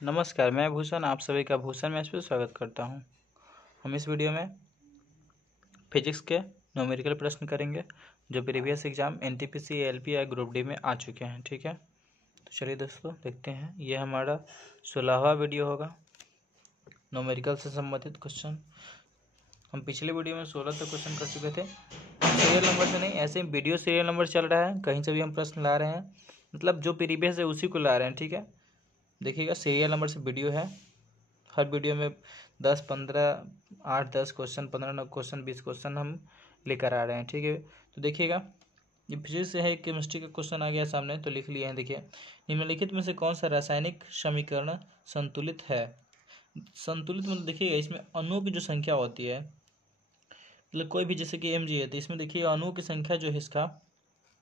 नमस्कार, मैं भूषण आप सभी का भूषण मैथ्स पे स्वागत करता हूं। हम इस वीडियो में फिजिक्स के न्यूमेरिकल प्रश्न करेंगे जो प्रीवियस एग्जाम एनटीपीसी एलपी या ग्रुप डी में आ चुके हैं। ठीक है, तो चलिए दोस्तों देखते हैं। ये हमारा 16वां वीडियो होगा न्यूमेरिकल से संबंधित क्वेश्चन। हम पिछले वीडियो में 16 तक क्वेश्चन कर चुके थे। सीरियल नंबर से नहीं, ऐसे वीडियो सीरियल नंबर चल रहा है, कहीं से भी हम प्रश्न ला रहे हैं, मतलब जो प्रीवियस है उसी को ला रहे हैं। ठीक है, देखिएगा सीरियल नंबर से वीडियो है। हर वीडियो में 10, 15, 8, 10 क्वेश्चन, 15 क्वेश्चन, 20 क्वेश्चन हम लेकर आ रहे हैं। ठीक है, तो देखिएगा ये फिजिक्स से है, केमिस्ट्री का क्वेश्चन आ गया सामने, तो लिख लिए हैं। देखिए, निम्नलिखित में से कौन सा रासायनिक समीकरण संतुलित है। संतुलित मतलब देखिएगा इसमें अणुओं की जो संख्या होती है, मतलब कोई भी जैसे कि Mg है, तो इसमें देखिए अणुओं की संख्या जो है इसका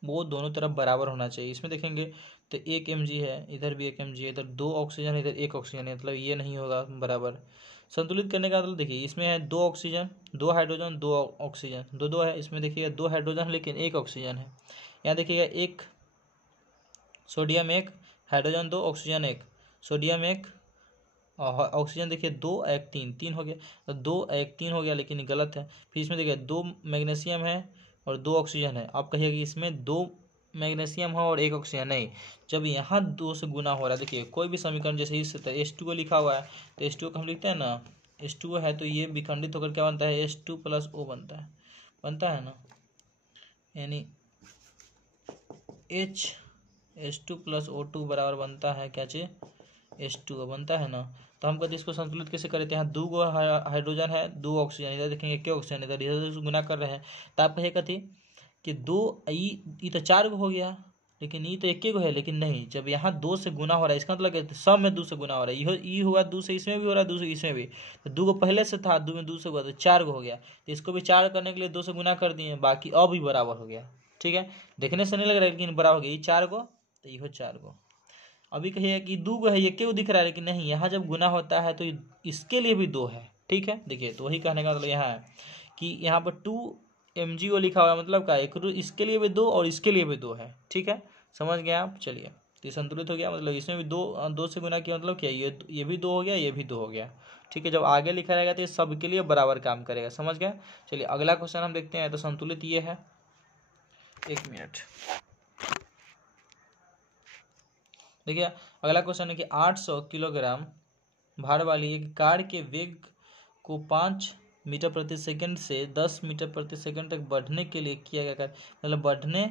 वो दोनों तरफ बराबर होना चाहिए। इसमें देखेंगे तो 1 mg है, इधर भी 1 mg है, इधर 2 ऑक्सीजन है, इधर 1 ऑक्सीजन है, मतलब ये नहीं होगा बराबर। संतुलित करने का मतलब देखिए इसमें है 2 ऑक्सीजन, 2 हाइड्रोजन, 2 ऑक्सीजन, दो है। इसमें देखिएगा 2 हाइड्रोजन लेकिन 1 ऑक्सीजन है। यहाँ देखिएगा 1 sodium, 1 hydrogen, 2 oxygen, 1 sodium, 1 oxygen, देखिए 2 1 3 3 हो गया, तो 2 1 3 हो गया, लेकिन गलत है। फिर इसमें देखिए 2 मैग्नीशियम है और 2 ऑक्सीजन है। आप कहिए कि इसमें 2 मैग्नीशियम है और 1 ऑक्सीजन नहीं। जब यहाँ 2 से गुना हो रहा है, देखिए कोई भी समीकरण जैसे इस H2O लिखा हुआ है, तो H2O को हम लिखते हैं ना, H2O है तो ये विखंडित होकर क्या बनता है, H2 + O बनता है ना, यानी H2 + O2 बराबर बनता है क्या चीज, H2O बनता है ना। तो हम कहते इसको संतुलित कैसे करें, यहाँ 2 गो हाइड्रोजन है, 2 ऑक्सीजन, इधर देखेंगे क्या ऑक्सीजन, इधर इधर गुना कर रहे हैं, तो आप कहे कथी कि 2 ई तो 4 गो हो गया, लेकिन ई तो 1 गो है, लेकिन नहीं, जब यहाँ 2 से गुना हो रहा है इसका मतलब सब में 2 से गुना हो रहा है। ई हुआ 2 से, इसमें भी हो रहा है 2 से, इसमें भी, तो 2 गो पहले से था, 2 में 2 से हुआ तो 4 गो हो गया, तो इसको भी 4 करने के लिए 2 से गुना कर दिए, बाकी अब भी बराबर हो गया। ठीक है, देखने से नहीं लग रहा है लेकिन बराबर हो गया, ये 4 गो तो ये 4 गो। अभी कहिए कि 2 गो है, ये क्यों दिख रहा है, लेकिन नहीं, यहाँ जब गुना होता है तो इसके लिए भी 2 है। ठीक है, देखिए तो वही कहने का मतलब यहाँ है कि यहाँ पर 2 mgO लिखा हुआ है, मतलब का एक इसके लिए भी 2 और इसके लिए भी 2 है। ठीक है, समझ गए आप। चलिए, तो संतुलित हो गया, मतलब इसमें भी 2 से गुना किया, मतलब क्या ये भी 2 हो गया, ये भी 2 हो गया। ठीक है, जब आगे लिखा रहेगा तो ये सबके लिए बराबर काम करेगा। समझ गए। चलिए अगला क्वेश्चन हम देखते हैं। तो संतुलित ये है, 1 मिनट, देखिए अगला क्वेश्चन है कि 800 किलोग्राम भार वाली एक कार के वेग को 5 मीटर प्रति सेकंड से 10 मीटर प्रति सेकंड तक बढ़ने के लिए किया गया कार्य, मतलब बढ़ने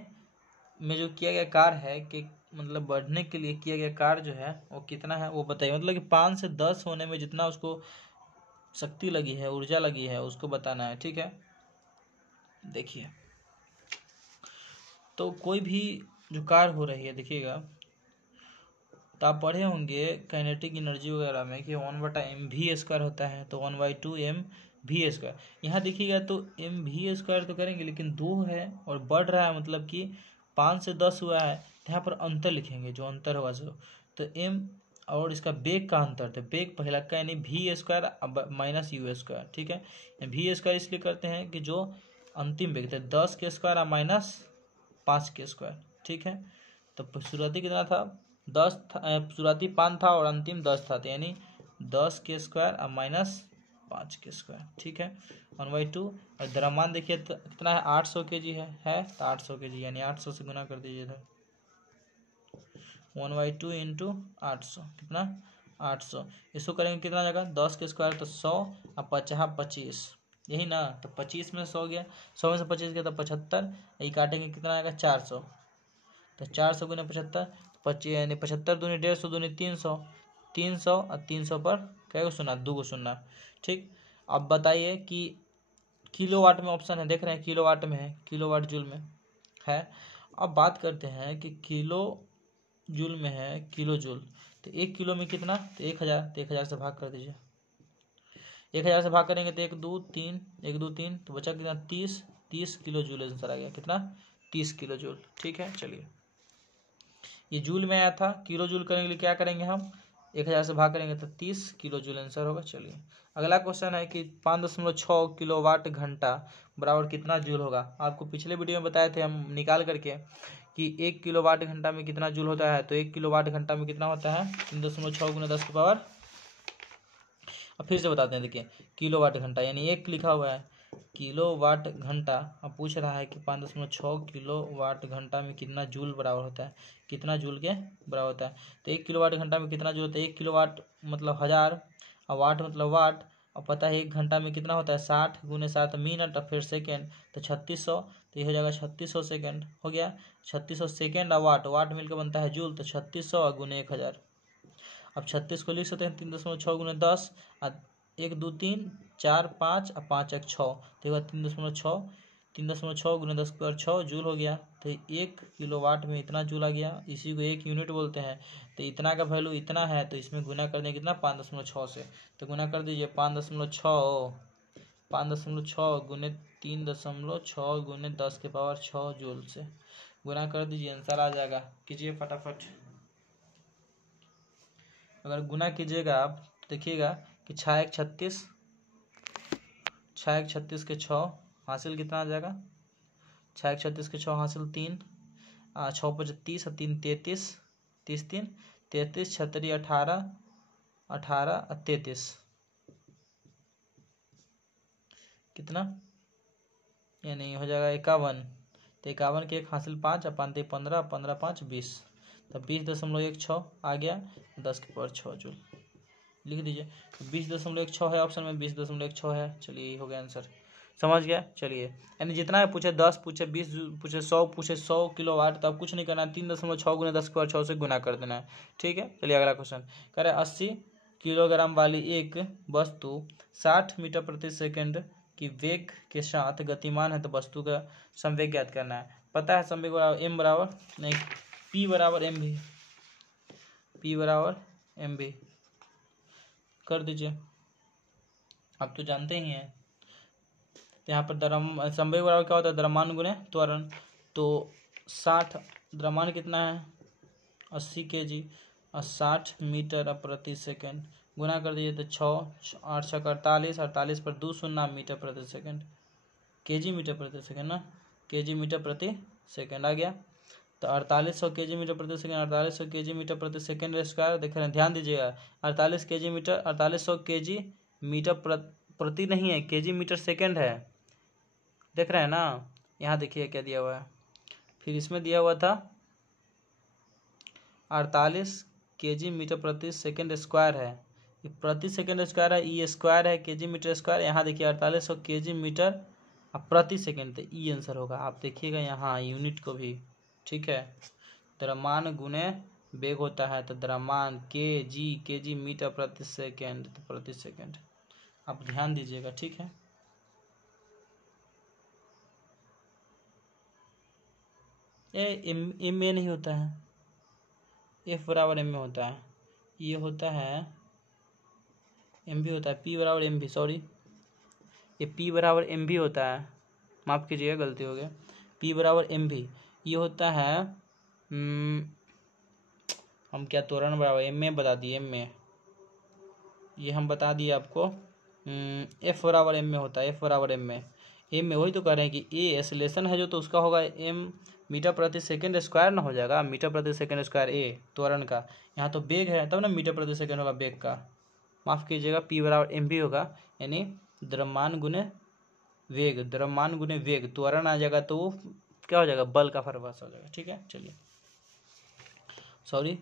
में जो किया गया कार्य है कि मतलब बढ़ने के लिए किया गया कार्य जो है वो कितना है वो बताइए। मतलब कि 5 से 10 होने में जितना उसको शक्ति लगी है, ऊर्जा लगी है, उसको बताना है। ठीक है, देखिए तो कोई भी जो कार्य हो रही है, देखिएगा तो आप पढ़े होंगे काइनेटिक एनर्जी वगैरह में कि 1/mv² होता है, तो 1/2mv²। यहाँ देखिएगा तो mv² तो करेंगे, लेकिन 2 है और बढ़ रहा है, मतलब कि 5 से 10 हुआ है, तो यहाँ पर अंतर लिखेंगे, जो अंतर हुआ सो तो m और इसका बेग का अंतर, तो बेग पहला का यानी v² - u²। ठीक है, v² इसलिए करते हैं कि जो अंतिम बेग थे 10² और -5²। ठीक है, तो शुरुआती कितना था 10 था, शुरुआती 5 था और अंतिम 10 था, तो यानी 10² और -5²। ठीक है, 1/2 और द्रव्यमान देखिए तो कितना है, 800 kg है तो 800 kg, यानी 800 से गुना कर दीजिए इधर, 1/2 × 800 कितना 800। इसको करेंगे कितना जगह 10² तो 100 और 50 25, यही ना, तो 25 में 100 गया, 100 में से 25 गया तो 75, ये काटेंगे कितना आएगा 400, तो 400 गुना 75, 25 यानी 75 दूनी 150 दूनी 300, 300 और 300 पर क्या सुना 2 को सुनना। ठीक, अब बताइए कि किलोवाट में ऑप्शन है, देख रहे हैं किलोवाट में है, किलोवाट जूल में है। अब बात करते हैं कि किलो जूल में है, किलो जूल, तो 1 किलो में कितना, तो 1000, तो 1000 से भाग कर दीजिए, 1000 से भाग करेंगे तो 1 2 3, 1 2 3, तो बचा कितना 30 किलो जूल आंसर आ गया, कितना 30 किलो जूल। ठीक है, चलिए ये जूल में आया था, किलो जूल करने के लिए क्या करेंगे हम 1000 से भाग करेंगे तो 30 किलो जूल आंसर होगा। चलिए अगला क्वेश्चन है कि 5.6 किलोवाट घंटा बराबर कितना जूल होगा। आपको पिछले वीडियो में बताए थे हम निकाल करके कि 1 किलोवाट घंटा में कितना जूल होता है, तो 1 किलोवाट घंटा में कितना होता है 3.6 × 10 की पावर। अब फिर से बताते हैं, देखिए किलोवाट घंटा यानी 1 लिखा हुआ है, किलोवाट घंटा। अब पूछ रहा है कि 5.6 किलोवाट घंटा में कितना जूल बराबर होता है, कितना जूल के बराबर होता है। तो 1 किलोवाट घंटा में कितना जूल होता है, 1 किलोवाट मतलब 1000, और वाट मतलब वाट। अब पता है 1 घंटा में कितना होता है 60 × 7 मिनट और फिर सेकेंड, तो 3600, तो ये हो जाएगा 3600 सेकेंड हो गया। 3600 सेकेंड और वाट, वाट मिलकर बनता है जूल, तो 3600 और गुने 1000। अब 36 को लिख सकते हैं 3.6 × 10, 1 2 3 4 5 और 5 1 6, तो ये 3.6 × 10 की पावर 6 जूल हो गया। तो 1 किलोवाट में इतना जूल आ गया, इसी को 1 यूनिट बोलते हैं। तो इतना का वैल्यू इतना है, तो इसमें गुना कर देंगे कितना 5.6 से, तो गुना कर दीजिए 5.6 गुने 3.6 गुने 10 की पावर 6 जूल से गुना कर दीजिए, आंसर आ जाएगा। कीजिए फटाफट। अगर गुना कीजिएगा आप देखिएगा कि 6 1 36, 6 1 36 के 6 हासिल कितना आ जाएगा, 6 1 36 के 6 हासिल 3, 6 5 30 और 3 33, 30 3 33, 6 3 18, 18 और 33 कितना, यानी हो जाएगा 51। तो 51 के 1 हासिल 5 और 5 15, 15 5 20, तो 20.16 आ गया 10 की पावर 6 जूल। लिख दीजिए 20.16 है ऑप्शन में, 20.16 है। चलिए हो गया आंसर, समझ गया। चलिए यानी जितना है पूछे 10 पूछे 20 पूछे 100 पूछे 100 किलोवाट, तो अब कुछ नहीं करना है, 3.6 × 10 की पावर 6 से गुना कर देना है। ठीक है, चलिए अगला क्वेश्चन कह रहे 80 किलोग्राम वाली एक वस्तु 60 मीटर प्रति सेकंड की वेग के साथ गतिमान है, तो वस्तु का संवेग ज्ञात करना है। पता है संवेग बराबर एम बराबर नहीं, पी बराबर एम भी, पी बराबर एम भी कर दीजिए, आप तो जानते ही हैं। तो यहाँ पर संवेग बराबर क्या होता है, द्रव्यमान गुणे त्वरण। तो 60 द्रव्यमान कितना है 80 kg और 60 मीटर प्रति सेकंड गुना कर दीजिए, तो 6 8 6 48, 48 पर 2 शून्य मीटर प्रति सेकंड, केजी मीटर प्रति सेकंड ना, केजी मीटर प्रति सेकंड आ गया। तो 4800 केजी मीटर प्रति सेकंड, 4800 केजी मीटर प्रति सेकंड स्क्वायर। देख रहे हैं, ध्यान दीजिएगा 48 केजी मीटर, 4800 केजी मीटर प्रति नहीं है, केजी मीटर सेकंड है। देख रहे हैं ना, यहाँ देखिए क्या दिया हुआ है, फिर इसमें दिया हुआ था 48 केजी मीटर प्रति सेकंड स्क्वायर है, प्रति सेकंड स्क्वायर है, ई स्क्वायर है, केजी मीटर स्क्वायर। यहाँ देखिए 4800 केजी मीटर प्रति सेकंड, तो ई आंसर होगा। आप देखिएगा यहाँ यूनिट को भी, ठीक है। द्रव्यमान गुने वेग होता है, तो द्रव्यमान केजी मीटर प्रति सेकंड, तो प्रति सेकंड आप ध्यान दीजिएगा, ठीक है। एम में नहीं होता है, एफ बराबर एम में होता है, ये होता है एम भी होता है, पी बराबर एम भी, सॉरी ये पी बराबर एम भी होता है, माफ़ कीजिएगा गलती हो गया, पी बराबर एम भी ये होता है। हम क्या त्वरण बराबर एम में बता दिए, एम में ये हम बता दिए आपको, एफ बराबर एम में होता है, एफ बराबर एम में वही तो कह रहे हैं कि ए एक्सेलरेशन है जो, तो उसका होगा एम मीटर प्रति सेकंड स्क्वायर ना हो जाएगा, मीटर प्रति सेकंड स्क्वायर ए त्वरण का, यहाँ तो वेग है तब ना मीटर प्रति सेकंड होगा वेग का, माफ़ कीजिएगा पी बराबर एम भी होगा, यानी द्रव्यमान गुने वेग, द्रव्यमान गुने वेग त्वरण आ जाएगा, तो वो क्या हो जाएगा बल का परिभाषा हो जाएगा, ठीक है। चलिए सॉरी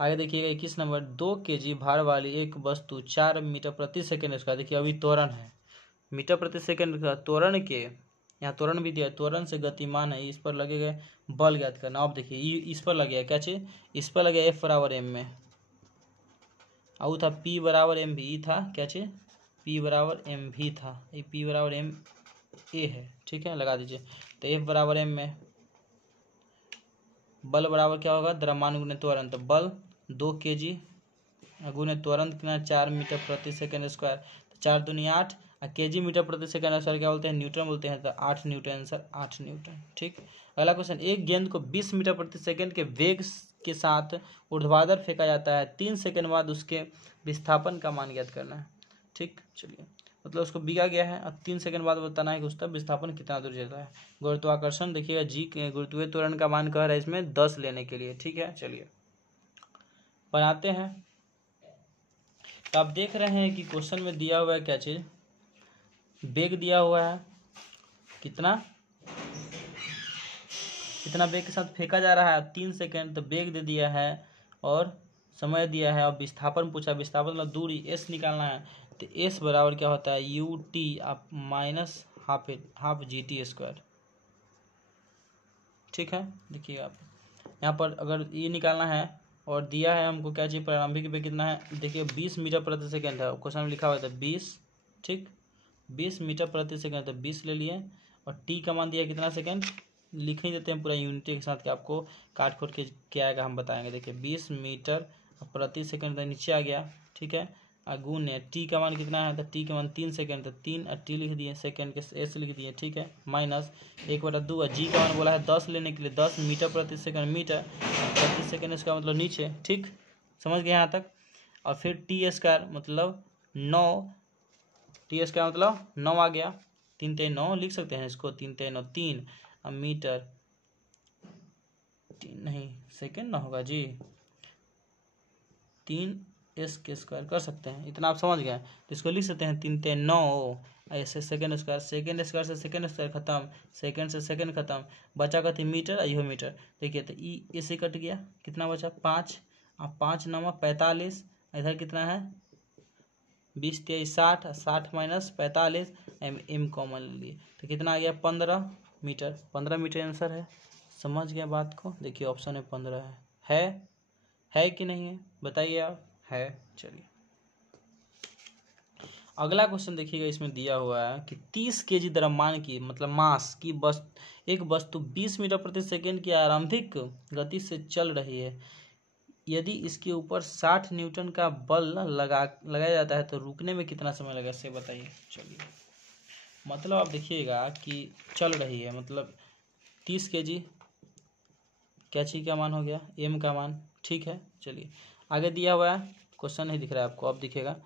आगे देखिएगा 21 नंबर, 2 kg भार वाली एक वस्तु 4 मीटर प्रति सेकंड स्क्वायर, देखिए अभी त्वरण है मीटर प्रति सेकंड का, त्वरण के यहाँ त्वरण भी दिया, त्वरण से गतिमान है, इस पर लगेगा बल ज्ञात करना। अब देखिए इस पर लगे क्या चीज, इस पर लगे एफ बराबर एम में, और था पी बराबर एम भी था, क्या चीज पी बराबर एम भी था, ये पी बराबर एम ए है, ठीक है लगा दीजिए। तो एफ बराबर एम में बल बराबर क्या होगा द्रव्यमान गुने त्वरण, तो बल 2 kg गुने त्वरण कितना 4 मीटर प्रति सेकंड स्क्वायर, तो 4 दूनी 8 और केजी मीटर प्रति सेकंड स्क्वायर क्या बोलते हैं न्यूटन बोलते हैं, तो 8 न्यूटन आंसर 8 न्यूटन, ठीक। अगला क्वेश्चन, एक गेंद को 20 मीटर प्रति सेकंड के वेग के साथ ऊर्ध्वाधर फेंका जाता है, 3 सेकंड बाद उसके विस्थापन का मान ज्ञात करना है, ठीक। चलिए मतलब उसको बिगा गया है। और 3 सेकंड बाद बताना है कि उसका विस्थापन कितना दूर जाता है। गुरुत्वाकर्षण देखिएगा जी, गुरुत्वीय त्वरण का मान कह रहा है इसमें 10 लेने के लिए। ठीक है, चलिए बनाते हैं। तो आप देख रहे हैं कि क्वेश्चन में दिया हुआ है क्या चीज, वेग दिया हुआ है, कितना वेग के साथ फेंका जा रहा है 3 सेकंड, तो वेग दे दिया है और समय दिया है और विस्थापन पूछा, विस्थापन मतलब दूरी एस निकालना है। तो एस बराबर क्या होता है, यू टी आप minus half G T square. ठीक है, देखिएगा आप यहाँ पर अगर ये निकालना है और दिया है हमको क्या चाहिए, प्रारंभिक वेग कितना है, देखिए 20 मीटर प्रति सेकंड है, क्वेश्चन में लिखा हुआ था 20। ठीक, 20 मीटर प्रति सेकंड, तो 20 ले लिए और टी का मान दिया कितना सेकंड, लिख नहीं देते हैं पूरा यूनिट के साथ कि आपको काट खोट के क्या आएगा हम बताएंगे। देखिए 20 मीटर प्रति सेकंड तो नीचे आ गया। ठीक है, गुण है टी का मान कितना है, तो टी का मान 3 सेकंड, तो 3 और टी लिख दिए, सेकंड के एस लिख दिए। ठीक है, माइनस 1/2 और जी का मान बोला है 10 लेने के लिए, 10 मीटर प्रति सेकंड, मीटर प्रति सेकंड इसका मतलब नीचे। ठीक, समझ गए यहाँ तक। और फिर टी स्क्वायर मतलब 9, टी स्क्वायर मतलब 9 आ गया, 3 3 9 लिख सकते हैं इसको, 3 3 9 3 और मीटर 3 नहीं सेकंड ना होगा जी, 3 एस के स्क्वायर कर सकते हैं, इतना आप समझ गए। तो इसको लिख सकते हैं 3 3 9 ऐसे सेकंड स्क्वायर, सेकंड स्क्वायर से सेकंड स्क्वायर खत्म, सेकंड से सेकंड खत्म, बचा कथी मीटर और यह मीटर। देखिए तो ई इसे कट गया, कितना बचा 5 और 5 9 45, इधर कितना है 20 23 60, 60 माइनस 45 एम कॉमन ले लिए तो कितना आ गया 15 मीटर। 15 मीटर आंसर है। समझ गया बात को, देखिए ऑप्शन में 15 है कि नहीं है बताइए आप, है। चलिए अगला क्वेश्चन देखिएगा, इसमें दिया हुआ है कि 30 केजी द्रव्यमान की मतलब मास की एक वस्तु 20 मीटर प्रति सेकंड की आरंभिक गति से चल रही है, यदि इसके ऊपर 60 न्यूटन का बल लगाया जाता है तो रुकने में कितना समय लगेगा, से बताइए। चलिए मतलब आप देखिएगा कि चल रही है, मतलब 30 केजी क्या चीज़ का मान हो गया, एम का मान। ठीक है, चलिए आगे दिया हुआ है, क्वेश्चन नहीं दिख रहा है आपको, अब दिखेगा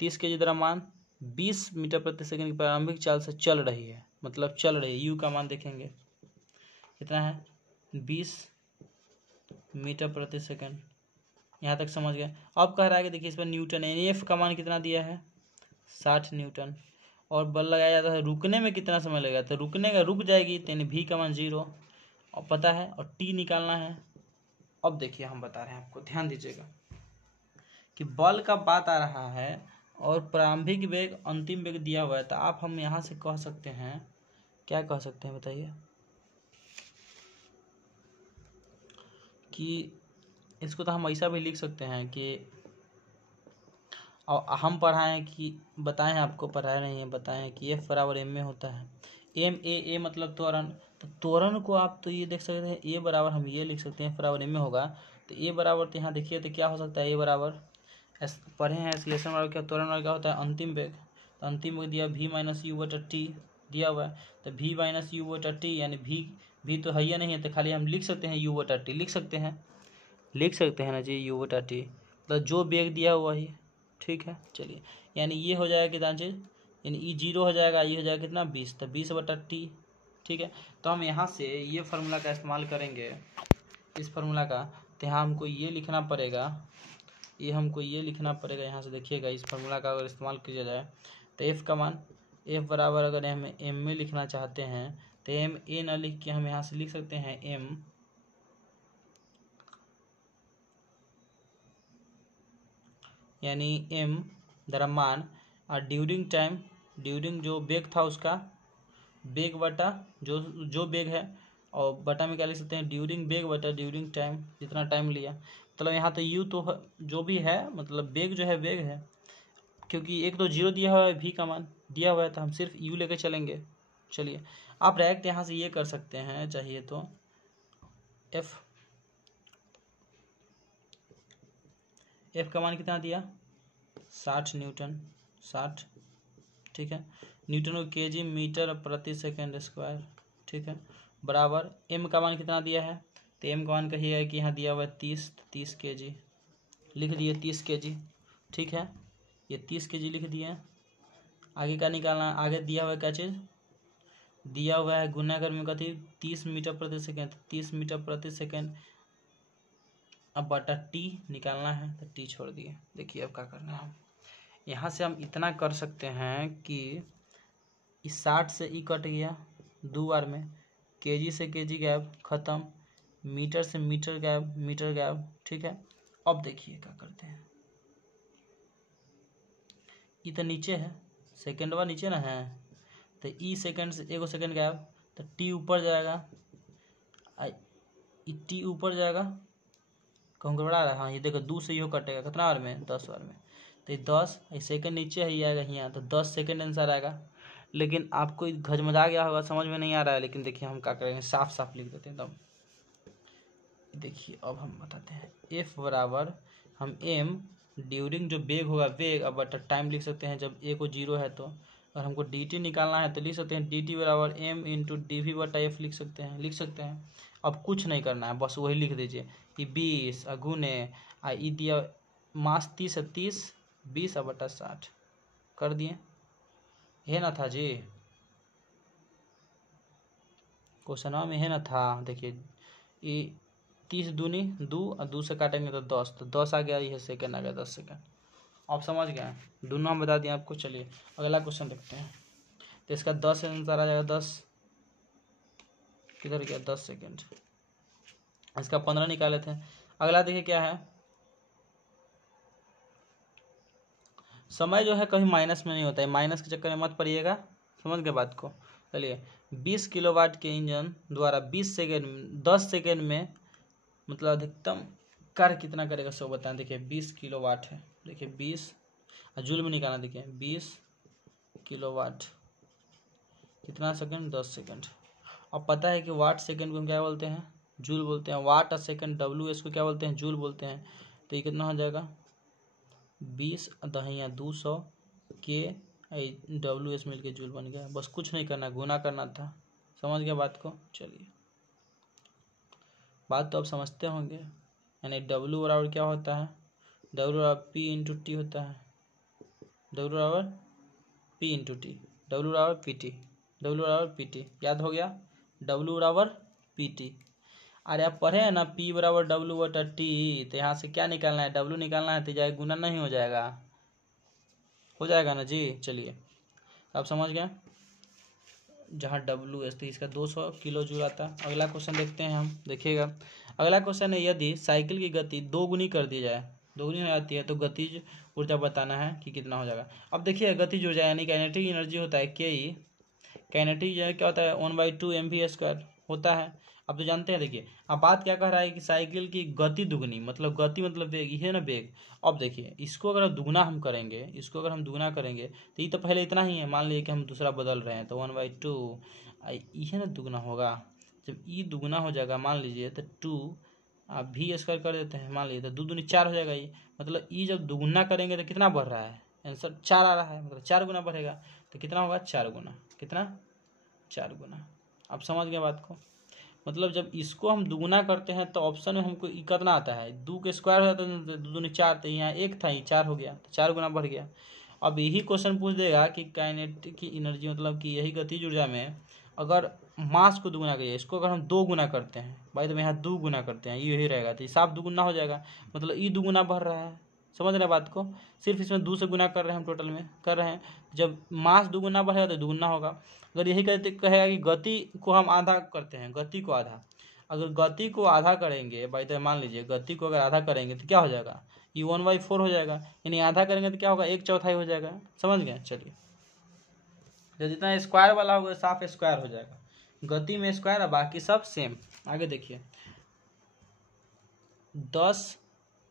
30 केजी द्रव्यमान 20 मीटर प्रति सेकंड की प्रारंभिक चाल से चल रही है, मतलब चल रही है, यू का मान देखेंगे कितना है 20 मीटर प्रति सेकंड, यहाँ तक समझ गए। अब कह रहा है कि देखिए इस पर न्यूटन एफ का मान कितना दिया है 60 न्यूटन, और बल लगाया जाता है, रुकने में कितना समय लगेगा, तो रुकने का रुक जाएगी तो यानी भी का मान 0 और पता है, और टी निकालना है। अब देखिए हम बता रहे हैं आपको, ध्यान दीजिएगा कि बल का बात आ रहा है और प्रारंभिक वेग अंतिम वेग दिया हुआ है, तो आप हम यहाँ से कह सकते हैं, क्या कह सकते हैं बताइए, कि इसको तो हम ऐसा भी लिख सकते हैं कि और हम पढ़ाएं कि बताएं, आपको पढ़ाए नहीं है, बताएं कि एफ बराबर एम में होता है, एम ए मतलब त्वरण, तो त्वरण को आप तो ये देख सकते हैं ए बराबर हम ये लिख सकते हैं, एफ बराबर एम में होगा, तो ए बराबर तो यहाँ देखिए तो क्या हो सकता है, ए बराबर पढ़े हैं एक्सीलरेशन बराबर क्या, त्वरण बराबर क्या होता है अंतिम वेग, तो अंतिम वेग दिया v माइनस यू बटा टी दिया हुआ है, तो v माइनस यू बटा टी यानी v तो है ही नहीं है, तो खाली हम लिख सकते हैं u बटा टी, लिख सकते हैं ना जी u बटा टी, मतलब जो वेग दिया हुआ ही। ठीक है, चलिए यानी ये हो जाएगा कितना चीज, यानी ई 0 हो जाएगा, ये हो जाएगा कितना 20, तो 20 बटा टी। ठीक है, तो हम यहाँ से ये फार्मूला का इस्तेमाल करेंगे, इस फार्मूला का, तो यहाँ हमको ये लिखना पड़ेगा, यहाँ से देखिएगा, इस फार्मूला का अगर इस्तेमाल किया जाए तो एफ का मान, एफ बराबर अगर हम एम में लिखना चाहते हैं तो एम ए न लिख के हम यहाँ से लिख सकते हैं एम यानी एम द्रव्यमान, और ड्यूरिंग टाइम, ड्यूरिंग जो वेग था उसका वेग बटा जो वेग है, और बटा में क्या लिख सकते हैं ड्यूरिंग वेग बटा ड्यूरिंग टाइम, जितना टाइम लिया, मतलब यहाँ तो यू तो जो भी है, मतलब वेग जो है वेग है, क्योंकि एक तो 0 दिया हुआ है, भी का मान दिया हुआ है, तो हम सिर्फ यू लेके चलेंगे। चलिए आप डायरेक्ट यहाँ से ये कर सकते हैं चाहिए तो, एफ का मान कितना दिया 60 न्यूटन, 60। ठीक है, न्यूटन को केजी मीटर प्रति सेकंड स्क्वायर। ठीक है, बराबर एम का मान कितना दिया है, तो एम का मान कहिएगा कि यहाँ दिया हुआ है 30 केजी, लिख दिए 30 केजी। ठीक है, ये 30 केजी लिख दिए, आगे का निकालना, आगे दिया हुआ है क्या चीज़, दिया हुआ है गुना कर में कथी 30 मीटर प्रति सेकेंड, 30 मीटर प्रति सेकेंड। अब बटा टी निकालना है तो टी छोड़ दिए। देखिए अब क्या करना है, यहाँ से हम इतना कर सकते हैं कि इस 60 से ई कट गया 2 बार में, केजी से केजी गैप खत्म, मीटर से मीटर गैप, मीटर गैप, ठीक है। अब देखिए क्या करते हैं, ई तो नीचे है, सेकेंडवा नीचे ना है, तो ई सेकेंड से एगो सेकेंड गैप, तो टी ऊपर जाएगा, टी ऊपर जाएगा, कहूँ गड़बड़ा रहा है। हाँ ये देखो 2 से इहो कटेगा, कितना बार में 10 बार में, तो ये 10 सेकेंड नीचे है, ये आएगा यहाँ, तो 10 सेकेंड आंसर आएगा। लेकिन आपको घजमजा गया होगा, समझ में नहीं आ रहा है, लेकिन देखिए हम क्या करेंगे, साफ साफ लिख देते हैं एकदम। देखिए अब हम बताते हैं, एफ बराबर हम एम ड्यूरिंग जो वेग होगा वेग, अब बटा टाइम लिख सकते हैं जब ए को 0 है तो। और हमको डी टी निकालना है तो लिख सकते हैं डी टी बराबर एम इंटू डी वी बटा एफ लिख सकते हैं। अब कुछ नहीं करना है, बस वही लिख दीजिए कि 20 गुने ई दिया मास 30 है, 30 20 बटा 60 कर दिए, है ना था जी, क्वेश्चन में है ना था। देखिए ये 30 दूनी 2 और 2 से काटेंगे तो 10, तो 10 आ गया, ये सेकेंड आ गया 10 सेकेंड। आप समझ गए, दोनों हम बता दिए आपको। चलिए अगला क्वेश्चन देखते हैं, तो इसका 10 आंसर आ जाएगा, 10 किधर गया 10 सेकेंड, इसका 15 निकाले थे। अगला देखिए क्या है, समय जो है कभी माइनस में नहीं होता है, माइनस के चक्कर में मत पड़िएगा, समझ गए बात को। चलिए 20 किलोवाट के इंजन द्वारा 10 सेकेंड में मतलब अधिकतम कार्य कितना करेगा सो बताएं। देखिए 20 किलोवाट है, देखिए 20 जूल में निकालना, देखिए 20 किलोवाट कितना सेकंड 10 सेकंड। अब पता है कि वाट सेकंड को हम क्या बोलते हैं, जूल बोलते हैं, वाट और सेकंड डब्ल्यू एस को क्या बोलते हैं, जूल बोलते हैं। तो ये कितना हो जाएगा 20 दहिया 200 के डब्ल्यू एस मिल के जूल बन गया। बस कुछ नहीं करना, गुना करना था, समझ गया बात को। चलिए बात तो आप समझते होंगे, यानी डब्ल्यू बराबर क्या होता है, डब्ल्यू बराबर पी इंटू टी होता है, डब्ल्यू बराबर पी इंटू टी, डब्ल्यू बराबर पी टी, डब्ल्यू बराबर पी टी, याद हो गया, डब्ल्यू बराबर पी टी। अरे आप पढ़े हैं ना पी बराबर डब्ल्यू बटा टी, तो यहाँ से क्या निकालना है, डब्ल्यू निकालना है, तो जाए गुना नहीं हो जाएगा, हो जाएगा ना जी। चलिए आप समझ गए, जहाँ डब्ल्यू एस तो इसका 200 किलो जूल आता है। अगला क्वेश्चन देखते हैं हम, देखिएगा अगला क्वेश्चन है, यदि साइकिल की गति 2 गुनी कर दी जाए, 2 गुनी हो जाती है, तो गतिज ऊर्जा बताना है कि कितना हो जाएगा। अब देखिए गतिज ऊर्जा यानी काइनेटिक एनर्जी होता है के ई, काइनेटिक जो क्या होता है 1/2 mv² होता है। अब तो जानते हैं, देखिए अब बात क्या कह रहा है कि साइकिल की गति दुगनी, मतलब गति मतलब वेग, ये है ना वेग। अब देखिए इसको अगर दुगना हम करेंगे, इसको अगर हम दुगना करेंगे तो ये तो पहले इतना ही है, मान लीजिए कि हम दूसरा बदल रहे हैं, तो 1/2 ये ना दुगना होगा, जब ई दुगना हो जाएगा मान लीजिए तो 2 आप v² कर देते हैं, मान लीजिए तो 2 दूनी 4 हो जाएगा। ये मतलब ई जब दुगना करेंगे तो कितना बढ़ रहा है, आंसर 4 आ रहा है, मतलब 4 गुना बढ़ेगा, तो कितना होगा 4 गुना, कितना 4 गुना। आप समझ गए बात को, मतलब जब इसको हम दुगुना करते हैं तो ऑप्शन में हमको कितना आता है, 2 के स्क्वायर हो जाता है, 2 दूनी 4, तो यहाँ 1 था, ये 4 हो गया, तो 4 गुना बढ़ गया। अब यही क्वेश्चन पूछ देगा कि काइनेटिक की एनर्जी मतलब कि यही गतिज ऊर्जा में अगर मास को दुगुना करिए, इसको अगर हम 2 गुना करते हैं भाई, तो यहाँ 2 गुना करते हैं, ये यही रहेगा, तो साफ 2 गुना हो जाएगा, मतलब ई 2 गुना बढ़ रहा है, समझ रहे बात को। सिर्फ इसमें 2 से गुना कर रहे हैं हम, टोटल में कर रहे हैं, जब मास 2 गुना बढ़ेगा तो 2 गुना होगा। अगर यही कहते कहेगा कि गति को हम आधा करते हैं, गति को आधा, अगर गति को आधा करेंगे भाई, तो मान लीजिए गति को अगर आधा करेंगे तो क्या हो जाएगा, ये 1/4 हो जाएगा, यानी आधा करेंगे तो क्या होगा 1/4 हो जाएगा, समझ गए। चलिए जो जितना स्क्वायर वाला होगा साफ स्क्वायर हो जाएगा, गति में स्क्वायर है, बाकी सब सेम। आगे देखिए 10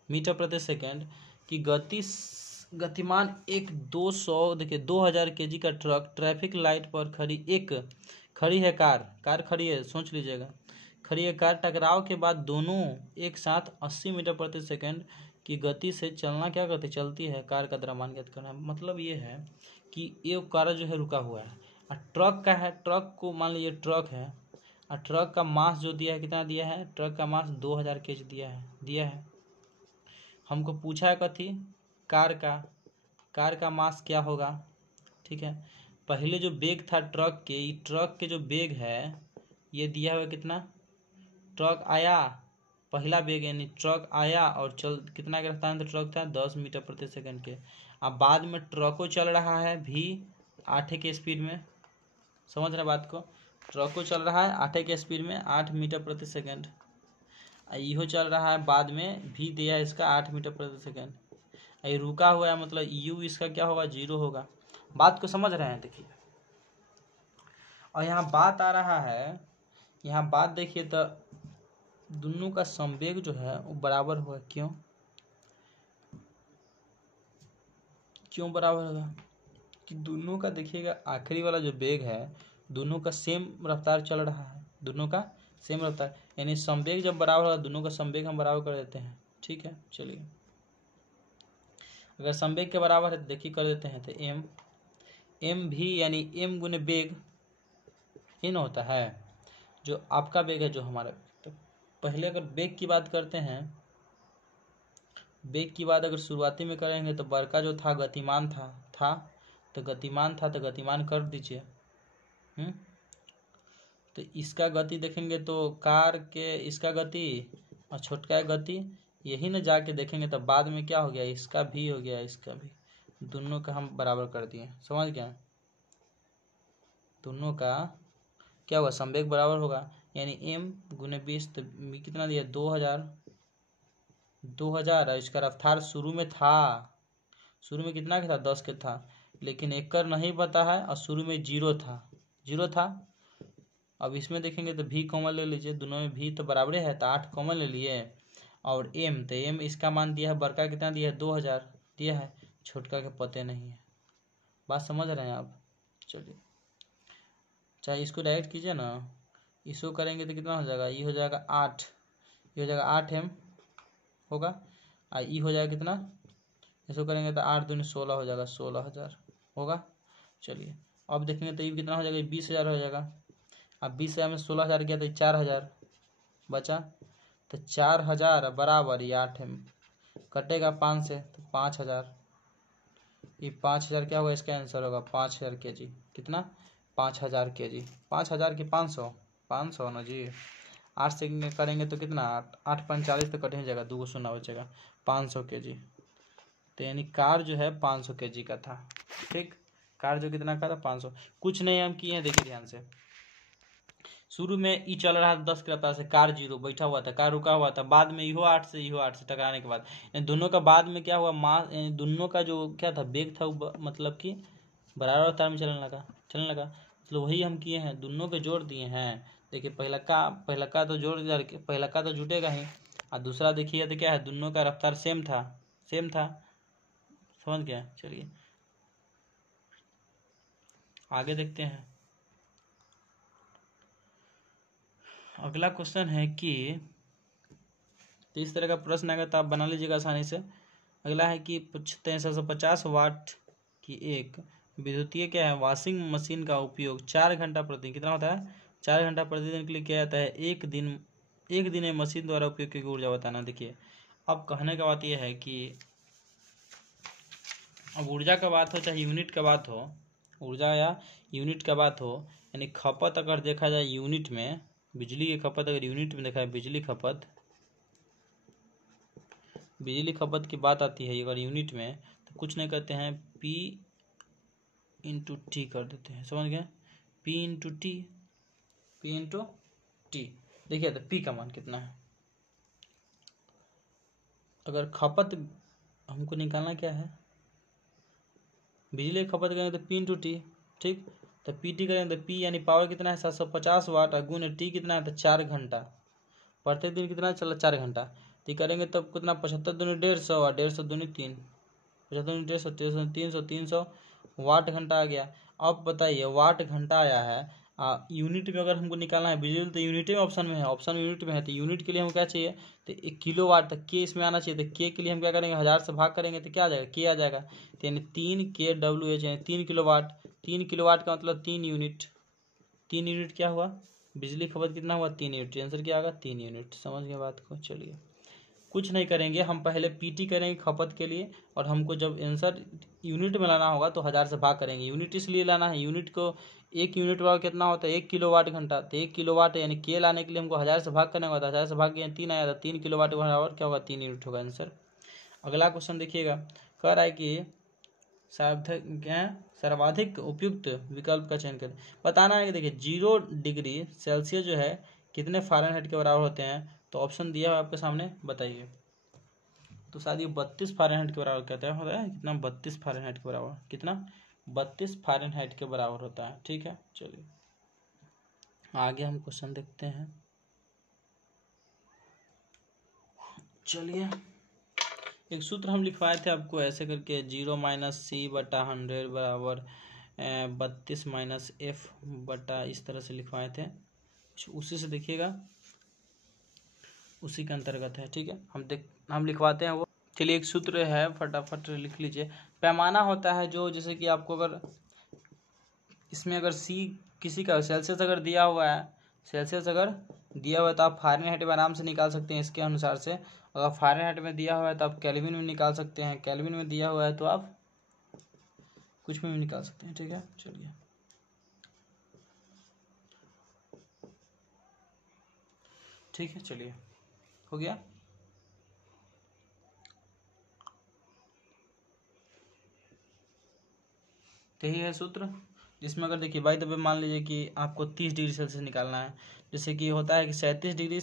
मीटर प्रति सेकेंड की गतिमान एक 200 देखिए 2000 kg का ट्रक ट्रैफिक लाइट पर खड़ी है कार खड़ी है, सोच लीजिएगा, खड़ी है कार, टकराव के बाद दोनों एक साथ 80 मीटर प्रति सेकेंड की गति से चलती है, कार का द्रव्यमान ज्ञात करना है। मतलब ये है कि ये कार जो है रुका हुआ है, और ट्रक का है, ट्रक को मान लीजिए ट्रक है, और ट्रक का मास जो दिया है कितना दिया है, ट्रक का मास 2000 kg दिया है। हमको पूछा है कथी, कार का मास क्या होगा, ठीक ठीक है। पहले जो बेग था ट्रक के, ट्रक के जो बेग है ये दिया हुआ कितना, ट्रक आया, पहला बेग यानी ट्रक आया और चल कितना की रफ्तार में ट्रक था 10 मीटर प्रति सेकंड के। अब बाद में ट्रकों चल रहा है भी 8 के स्पीड में, समझ रहे बात को, ट्रकों चल रहा है 8 के स्पीड में 8 मीटर प्रति सेकंड, इहो चल रहा है बाद में भी दिया है इसका 8 मीटर प्रति सेकंड। ये रुका हुआ है मतलब यू इसका क्या होगा 0 होगा। बात को समझ रहे हैं देखिए। और यहाँ बात आ रहा है, यहाँ बात देखिए तो दोनों का संवेग जो है वो बराबर होगा। क्यों बराबर होगा कि दोनों का देखिएगा आखिरी वाला जो बेग है दोनों का सेम रफ्तार चल रहा है, दोनों का सेम रफ्तार, यानी संवेग जब बराबर होगा दोनों का संवेग हम बराबर कर देते हैं। ठीक है चलिए, अगर संवेग के बराबर है तो देखिए कर देते हैं, तो एम भी यानी एम गुने बेग ही ना होता है, जो आपका बेग है जो हमारा। तो पहले अगर बेग की बात करते हैं, बेग की बात अगर शुरुआती में करेंगे तो बड़का जो था गतिमान था तो गतिमान कर दीजिए। तो इसका गति देखेंगे तो कार के इसका गति और छोटका गति यही ना जाके देखेंगे तो बाद में क्या हो गया, इसका भी हो गया, इसका भी, दोनों का हम बराबर कर दिए। समझ गया, दोनों का क्या होगा संवेग बराबर होगा, यानी m गुने 20 तो कितना दिया 2000 और इसका रफ्तार शुरू में कितना का था 10 के था, लेकिन एकड़ नहीं पता है और शुरू में 0 था। अब इसमें देखेंगे तो भी कॉमन ले लीजिए, दोनों में भी तो बराबर है तो 8 कॉमन ले लिए, और m तो m इसका मान दिया है बड़का कितना दिया है 2000 दिया है, छोटका के पते नहीं है। बात समझ रहे हैं आप। चलिए चाहे इसको डायरेक्ट कीजिए ना, इसको करेंगे तो कितना हो जाएगा, ये हो जाएगा 8, ये हो जाएगा 8m होगा, और ये हो जाएगा कितना, इसको करेंगे तो 8 दूनी 16 हो जाएगा, 16,000 होगा। चलिए अब देखेंगे तो ये कितना हो जाएगा, 20,000 हो जाएगा। अब 20,000 में 16,000 किया तो 4,000 बचा, तो 4,000 बराबर ये 8m कटेगा 5 से तो 5,000, ये 5,000 क्या होगा, इसका आंसर होगा 5,000 kg। कितना 5,000 kg, 5,000 की 500 ना जी, 8 से करेंगे तो कितना 8 45 तो कट ही जाएगा, 2 शून्य बचेगा, 500 kg। तो यानी कार जो है 500 kg का था। ठीक, कार जो कितना का था 500। कुछ नहीं हम किए हैं, देखिए ध्यान से, शुरू में ई चल रहा था 10 की रफ्तार से, कार 0 बैठा हुआ था, कार रुका हुआ था, बाद में इहो 8 से टकराने के बाद दोनों का बाद में क्या हुआ, मास दोनों का जो क्या था बेग था वो मतलब कि बराबर रफ्तार में चलने लगा। मतलब वही हम किए हैं, दोनों के जोड़ दिए हैं। देखिए पहला का तो जोड़, पहला का तो जुटेगा ही, और दूसरा देखिए तो क्या है, दोनों का रफ्तार सेम था। समझ गया। चलिए आगे देखते हैं। अगला क्वेश्चन है कि तो इस तरह का प्रश्न आएगा तो आप बना लीजिएगा आसानी से। अगला है कि 350 वाट की एक विद्युतीय क्या है वॉशिंग मशीन का उपयोग 4 घंटा प्रतिदिन, कितना होता है 4 घंटा प्रतिदिन के लिए किया जाता है, एक दिन मशीन द्वारा उपयोग की ऊर्जा बताना। देखिए अब कहने का बात यह है कि अब ऊर्जा का बात हो चाहे यूनिट का बात हो, ऊर्जा या यूनिट का बात हो, यानी खपत अगर देखा जाए यूनिट में, बिजली की खपत अगर यूनिट में देखा है, बिजली खपत की बात आती है अगर यूनिट में, तो कुछ नहीं करते हैं P इंटू टी कर देते हैं। समझ गए, P इंटू टी। देखिए तो P का मान कितना है, अगर खपत हमको निकालना क्या है, बिजली खपत करेंगे तो P इंटू टी। ठीक, तो PT करेंगे तो P यानी पावर कितना है 750 वाट, और गुने T कितना है तो 4 घंटा, प्रत्येक दिन कितना चला 4 घंटा। तो करेंगे तब कितना 75 दूनी 150 और 150 दूनी 3, 75 दूनी 150, 300 वाट घंटा आ गया। अब बताइए वाट घंटा आया है, यूनिट में अगर हमको निकालना है बिजली तो यूनिट में ऑप्शन में यूनिट में है, तो यूनिट के लिए हमको क्या चाहिए तो 1 किलो वाट तक के इसमें आना चाहिए। तो के लिए हम क्या करेंगे 1000 से भाग करेंगे तो क्या आ जाएगा के आ जाएगा, तो यानी 3 kWh यानी 3 किलोवाट। 3 किलोवाट का मतलब 3 यूनिट, 3 यूनिट क्या हुआ बिजली खपत कितना हुआ 3 यूनिट, आंसर क्या आएगा 3 यूनिट। समझ गए बात को। चलिए कुछ नहीं करेंगे, हम पहले पीटी करेंगे खपत के लिए, और हमको जब आंसर यूनिट में लाना होगा तो 1000 से भाग करेंगे। यूनिट इसलिए लाना है, यूनिट को 1 यूनिट बराबर कितना होता है 1 किलोवाट घंटा, तो 1 किलोवाट यानी के लाने के लिए हमको 1000 से भाग करना होगा, 1000 से भाग गया 3 आया था, 3 किलोवाट बराबर क्या होगा 3 यूनिट होगा आंसर। अगला क्वेश्चन देखिएगा, कह रहा है कि सर्वाधिक उपयुक्त विकल्प का चयन करें। बताना है कि देखिए 0 डिग्री सेल्सियस जो है कितने फ़ारेनहाइट के बराबर होते हैं, तो ऑप्शन दिया है आपके सामने, बताइए। तो शायद ये 32 फ़ारेनहाइट के बराबर कहते हैं, होता है कितना 32 फ़ारेनहाइट के बराबर, कितना 32 फ़ारेनहाइट के बराबर होता है। ठीक है, चलिए आगे हम क्वेश्चन देखते हैं। चलिए एक सूत्र हम लिखवाए थे आपको ऐसे करके, 0 - c/100 बराबर 32 - f बटा, इस तरह से लिखवाए थे, उसी से देखिएगा, उसी के अंतर्गत है। ठीक है, हम लिखवाते हैं वो। चलिए एक सूत्र है, फटाफट लिख लीजिए। पैमाना होता है जो, जैसे कि आपको अगर इसमें अगर सी किसी का सेल्सियस अगर दिया हुआ है, सेल्सियस अगर दिया हुआ है तो आप फ़ारेनहाइट में आराम से निकाल सकते हैं इसके अनुसार से। अगर फ़ारेनहाइट में दिया हुआ है तो आप केल्विन में निकाल सकते हैं, केल्विन में दिया हुआ है तो आप कुछ में भी निकाल सकते हैं। ठीक है, चलिए ठीक है, चलिए हो गया। यही है सूत्र, जिसमें अगर देखिए बाई द वे मान लीजिए कि आपको 30 डिग्री सेल्सियस निकालना है, जैसे कि होता है कि 37 डिग्री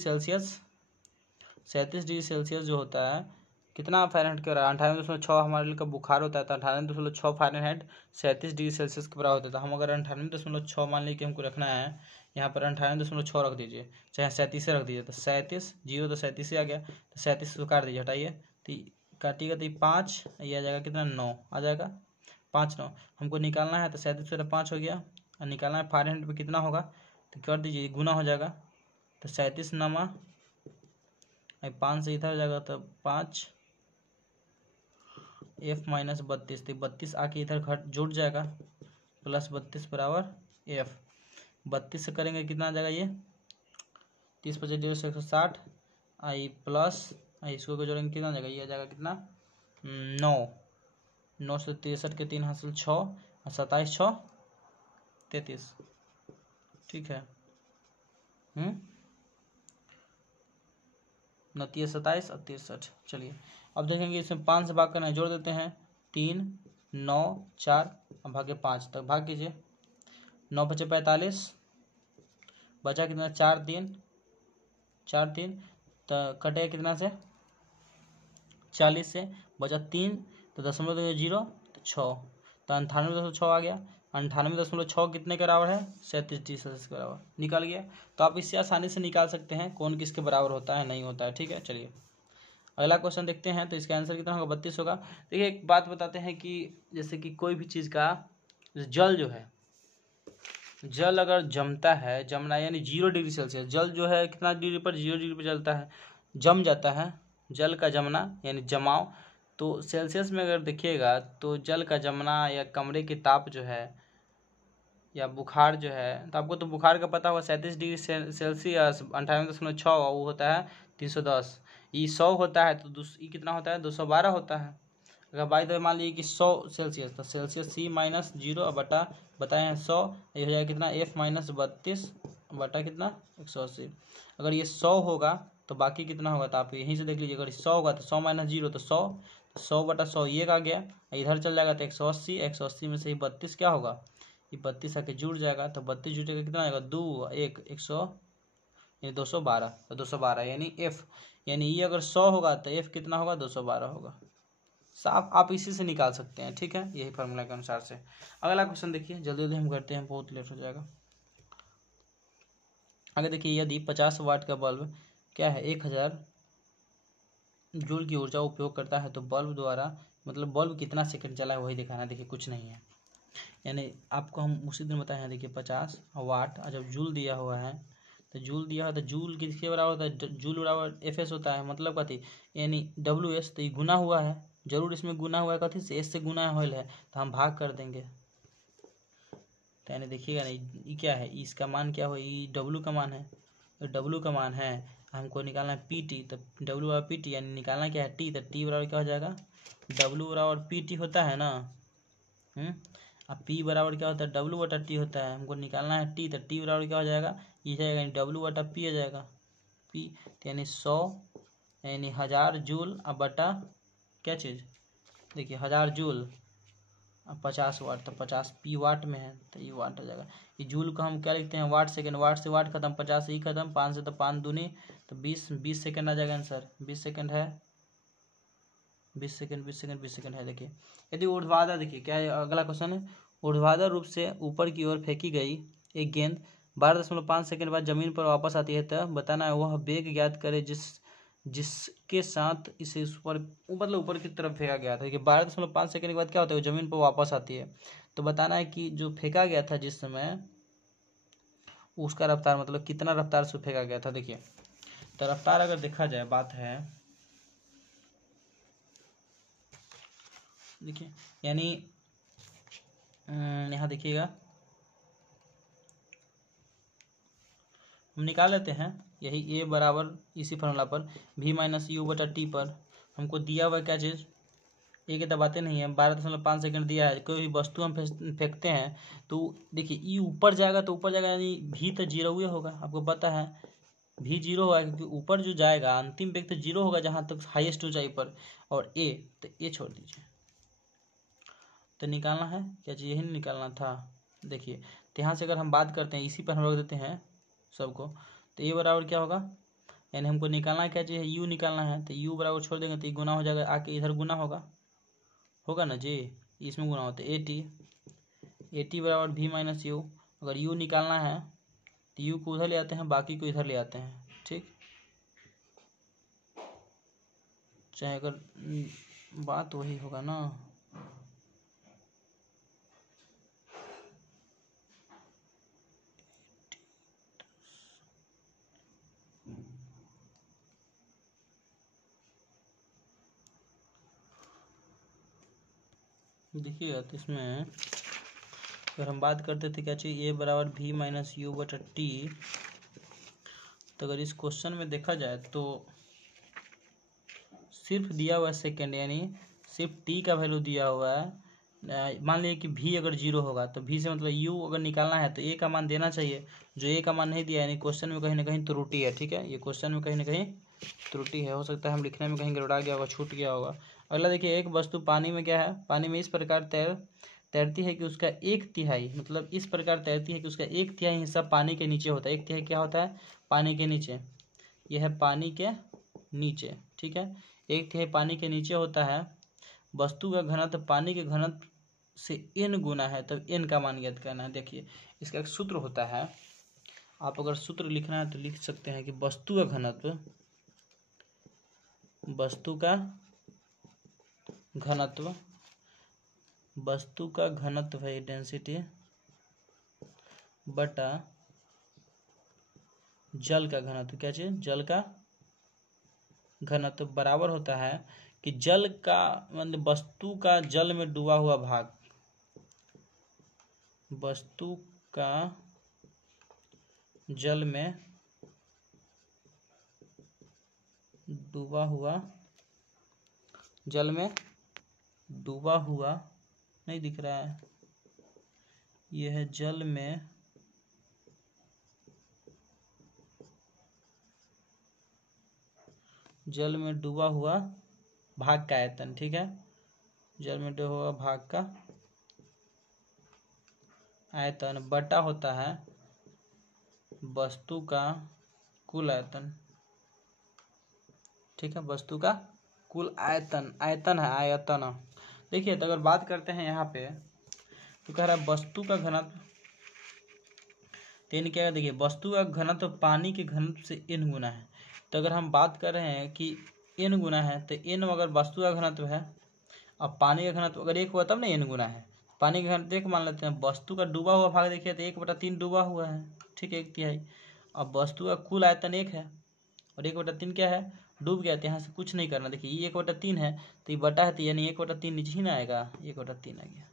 सेल्सियस जो होता है कितना फ़ारेनहाइट के बराबर, 98.6 हमारे लिए का बुखार होता है, तो 98.6 फ़ारेनहाइट 37 डिग्री सेल्सियस के बराबर होता है। हम अगर 98.6 मान लीजिए कि हमको रखना है, यहाँ पर 98.6 रख दीजिए, चाहे 37 रख दीजिए, तो 37 जीरो तो 37 आ गया, तो 37 को काट दीजिए, हटाइए, तो काटिएगा तो 5 ये आ जाएगा, कितना 9 आ जाएगा, 5 9 हमको निकालना है, तो 37 + 5 हो गया, और निकालना है फ़ारेनहाइट में कितना होगा, तो कर दीजिए, गुना हो जाएगा, तो 37 9 5 से इधर हो जाएगा, तो 5 f - 32, तो 32 आके इधर घट जुड़ जाएगा, प्लस 32 बराबर f, 32 से करेंगे कितना आ जाएगा, ये 30 × 5 = 160 आई, प्लस इसको जोड़ेंगे कितना आ जाएगा, ये आ जाएगा कितना 9 से 63 के 3 हासिल 6, और 27 6 33। ठीक है, 29 27 और 63। चलिए अब देखेंगे इसमें 5 से भाग करना है, जोड़ देते हैं, 3 9 4 अब भागे 5 तक, भाग कीजिए, 9 × 5 = 45, बचा कितना 4 3 तो कटेगा कितना से 40 से, बचा 3 तो 0.0 तो 6, तो 98.6 आ गया। 98.6 कितने के बराबर है 37 डिग्री सेल्सियस के बराबर, निकल गया। तो आप इससे आसानी से निकाल सकते हैं कौन किसके बराबर होता है नहीं होता है। ठीक है, चलिए अगला क्वेश्चन देखते हैं। तो इसका आंसर कितना होगा 32 होगा। देखिए एक बात बताते हैं कि जैसे कि कोई भी चीज़ का जल जो है, जल अगर जमता है, जमना यानी 0 डिग्री सेल्सियस, जल जो है कितना डिग्री पर 0 डिग्री पर जलता है, जम जाता है, जल का जमना यानी जमाव। तो सेल्सियस में अगर देखिएगा तो जल का जमना या कमरे की ताप जो है या बुखार जो है, तो आपको तो बुखार का पता होगा 37 डिग्री सेल्सियस 98.6 वो होता है 310, ये 100 होता है तो ये कितना होता है 212 होता है। अगर बाई द वे मान लीजिए कि 100 सेल्सियस, तो सेल्सियस C - 0 बटा बताए हैं 100, ये हो जाएगा कितना F - 32 बटा कितना 180। अगर ये 100 होगा तो बाकी कितना होगा, तो आप यहीं से देख लीजिए, अगर 100 होगा तो 100 - 0 तो 100 बटा 100 ये आ गया, इधर चल जाएगा तो 180, 180 में से ही 32 क्या होगा, ये 32 आके जुड़ जाएगा, तो 32 जुटेगा कितना आएगा 2 1 100 यानी 212, तो 212 यानी F, यानी ये अगर 100 होगा तो F कितना होगा 212 होगा। साफ आप इसी से निकाल सकते हैं। ठीक है, यही फार्मूला के अनुसार से। अगला क्वेश्चन देखिए, जल्दी जल्दी हम करते हैं, बहुत लेट हो जाएगा। आगे देखिए, यदि 50 वाट का बल्ब क्या है 1000 जूल की ऊर्जा उपयोग करता है तो बल्ब द्वारा मतलब बल्ब कितना सेकंड चला है वही दिखाना। देखिए कुछ नहीं है, यानी आपको हम उसी दिन बताए हैं। देखिए 50 वाट और जब जूल दिया हुआ है तो जूल दिया हुआ तो जूल किसके बराबर होता है, जूल बराबर FS होता है, मतलब कथी यानी WS, तो ये गुना हुआ है, जरूर इसमें गुना हुआ है, कथी से S से गुना होल है, तो हम भाग कर देंगे। तो यानी देखिएगा नहीं ये क्या है, इसका मान क्या हो, ये W का मान है, W का मान है हमको निकालना है पी टी, तो डब्ल्यू बराबर पी टी, यानी निकालना क्या है टी, तो टी बराबर क्या हो जाएगा डब्ल्यू बराबर पी टी होता है ना। अब पी बराबर क्या होता है डब्ल्यू बटा टी होता है, हमको निकालना है टी, तो टी बराबर क्या हो जाएगा ये जाएगा डब्ल्यू बटा पी हो जाएगा पी, यानी 100 यानी 1000 जूल अब बटा क्या चीज़ देखिए 1000 जूल अब 50 वाट, तो 50 पी वाट में है तो ये वाट हो जाएगा। ये जूल को हम क्या लिखते हैं वाट सेकेंड, वाट से वाट खत्म, 50 से ही खत्म, 5 से तो 5 दूनी तो 20 सेकेंड आ जाएगा आंसर। 20 सेकेंड है, 20 सेकेंड 20 सेकेंड 20 सेकेंड है। देखिए यदि ऊर्ध्वाधर, देखिए क्या है अगला क्वेश्चन है, ऊर्ध्वाधर रूप से ऊपर की ओर फेंकी गई एक गेंद 12.5 सेकेंड बाद जमीन पर वापस आती है, तो बताना है वह वेग ज्ञात करे जिसके साथ इसे ऊपर मतलब ऊपर की तरफ फेंका गया था। देखिए 12.5 सेकेंड के बाद क्या होता है जमीन पर वापस आती है, तो बताना है कि जो फेंका गया था जिस समय उसका रफ्तार मतलब कितना रफ्तार से फेंका गया था। देखिए तो रफ्तार अगर देखा जाए बात है, देखिए यानी यहाँ देखिएगा हम निकाल लेते हैं यही ए बराबर इसी फॉर्मूला पर v माइनस यू बटा टी पर हमको दिया हुआ क्या चीज़ ए के दबाते नहीं है 12.5 सेकंड दिया है। कोई भी वस्तु हम फेंकते हैं तो देखिए ई ऊपर जाएगा तो ऊपर जाएगा यानी भी तो जीरो हुआ होगा, आपको पता है भी जीरो होगा क्योंकि ऊपर जो जाएगा अंतिम वेग तो जीरो होगा जहाँ तक हाईएस्ट ऊंचाई पर, और ए तो ए छोड़ दीजिए। तो निकालना है क्या चीज़ यही निकालना था। देखिए तो यहाँ से अगर हम बात करते हैं इसी पर हम रख देते हैं सबको, तो ए बराबर क्या होगा यानी हमको निकालना क्या चाहिए यू निकालना है, तो यू बराबर छोड़ देंगे तो ये गुना हो जाएगा, आके इधर गुना होगा ना जी, इसमें गुना होता है ए टी बराबर भी माइनस यू। अगर यू निकालना है तो यू को उधर ले आते हैं बाकी को इधर ले आते हैं, ठीक चाहे अगर बात वही होगा ना। देखिएगा तो इसमें अगर हम बात करते थे क्या चाहिए ए बराबर भी माइनस यू बटा टी, तो अगर इस क्वेश्चन में देखा जाए तो सिर्फ दिया हुआ है सेकेंड यानी सिर्फ टी का वैल्यू दिया हुआ है। मान लीजिए कि भी अगर जीरो होगा तो भी से मतलब यू अगर निकालना है तो ए का मान देना चाहिए, जो ए का मान नहीं दिया यानी क्वेश्चन में कहीं ना कहीं त्रुटि है। ठीक है ये क्वेश्चन में कहीं ना कहीं त्रुटि है, हो सकता है हम लिखने में कहीं गड़बड़ा गया होगा छूट गया होगा। अगला देखिए एक वस्तु पानी में क्या है, पानी में इस प्रकार तैरती है कि उसका 1/3 मतलब इस प्रकार तैरती है कि उसका 1/3 हिस्सा पानी के नीचे होता है। 1/3 क्या होता है पानी के नीचे, यह है पानी के नीचे, ठीक है 1/3 पानी के नीचे होता है। वस्तु का घनत्व पानी के घनत्व से n गुना है, तब n का मान ज्ञात करना है। देखिए इसका एक सूत्र होता है, आप अगर सूत्र लिखना है तो लिख सकते हैं कि वस्तु का घनत्व है डेंसिटी बटा जल का घनत्व, क्या चीज जल का घनत्व बराबर होता है कि जल का मतलब वस्तु का जल में डूबा हुआ भाग, वस्तु का जल में डूबा हुआ नहीं दिख रहा है, यह है जल में डूबा हुआ भाग का आयतन, ठीक है जल में डूबा हुआ भाग का आयतन बटा होता है वस्तु का कुल आयतन, ठीक है वस्तु का कुल आयतन, आयतन है आयतन। देखिए तो अगर बात करते हैं यहाँ पे तो कह रहा है वस्तु का घनत्व, तो क्या देखिए वस्तु का घनत्व पानी के घनत्व से n गुना है। तो अगर हम बात कर रहे हैं कि n गुना है तो n अगर वस्तु का घनत्व है, अब पानी का घनत्व अगर 1 हुआ तब ना n गुना है, पानी का घनत्व 1 मान लेते हैं, वस्तु का डूबा हुआ भाग देखिए तो 1/3 डूबा हुआ है, ठीक है 1/3। अब वस्तु का कुल आयतन 1 है और 1/3 क्या है डूब गया, तो यहाँ से कुछ नहीं करना। देखिए ये 1/3 है तो ये बटा है तो यानी 1/3 नीचे ही ना आएगा, 1/3 आ गया,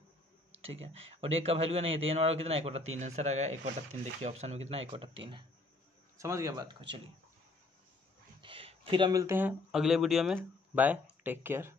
ठीक है और 1 का वैल्यू नहीं है तो n वाला कितना 1/3 आंसर आ गया 1/3। देखिए ऑप्शन में कितना 1/3 है, समझ गया बात को। चलिए फिर हम मिलते हैं अगले वीडियो में। Bye, take care.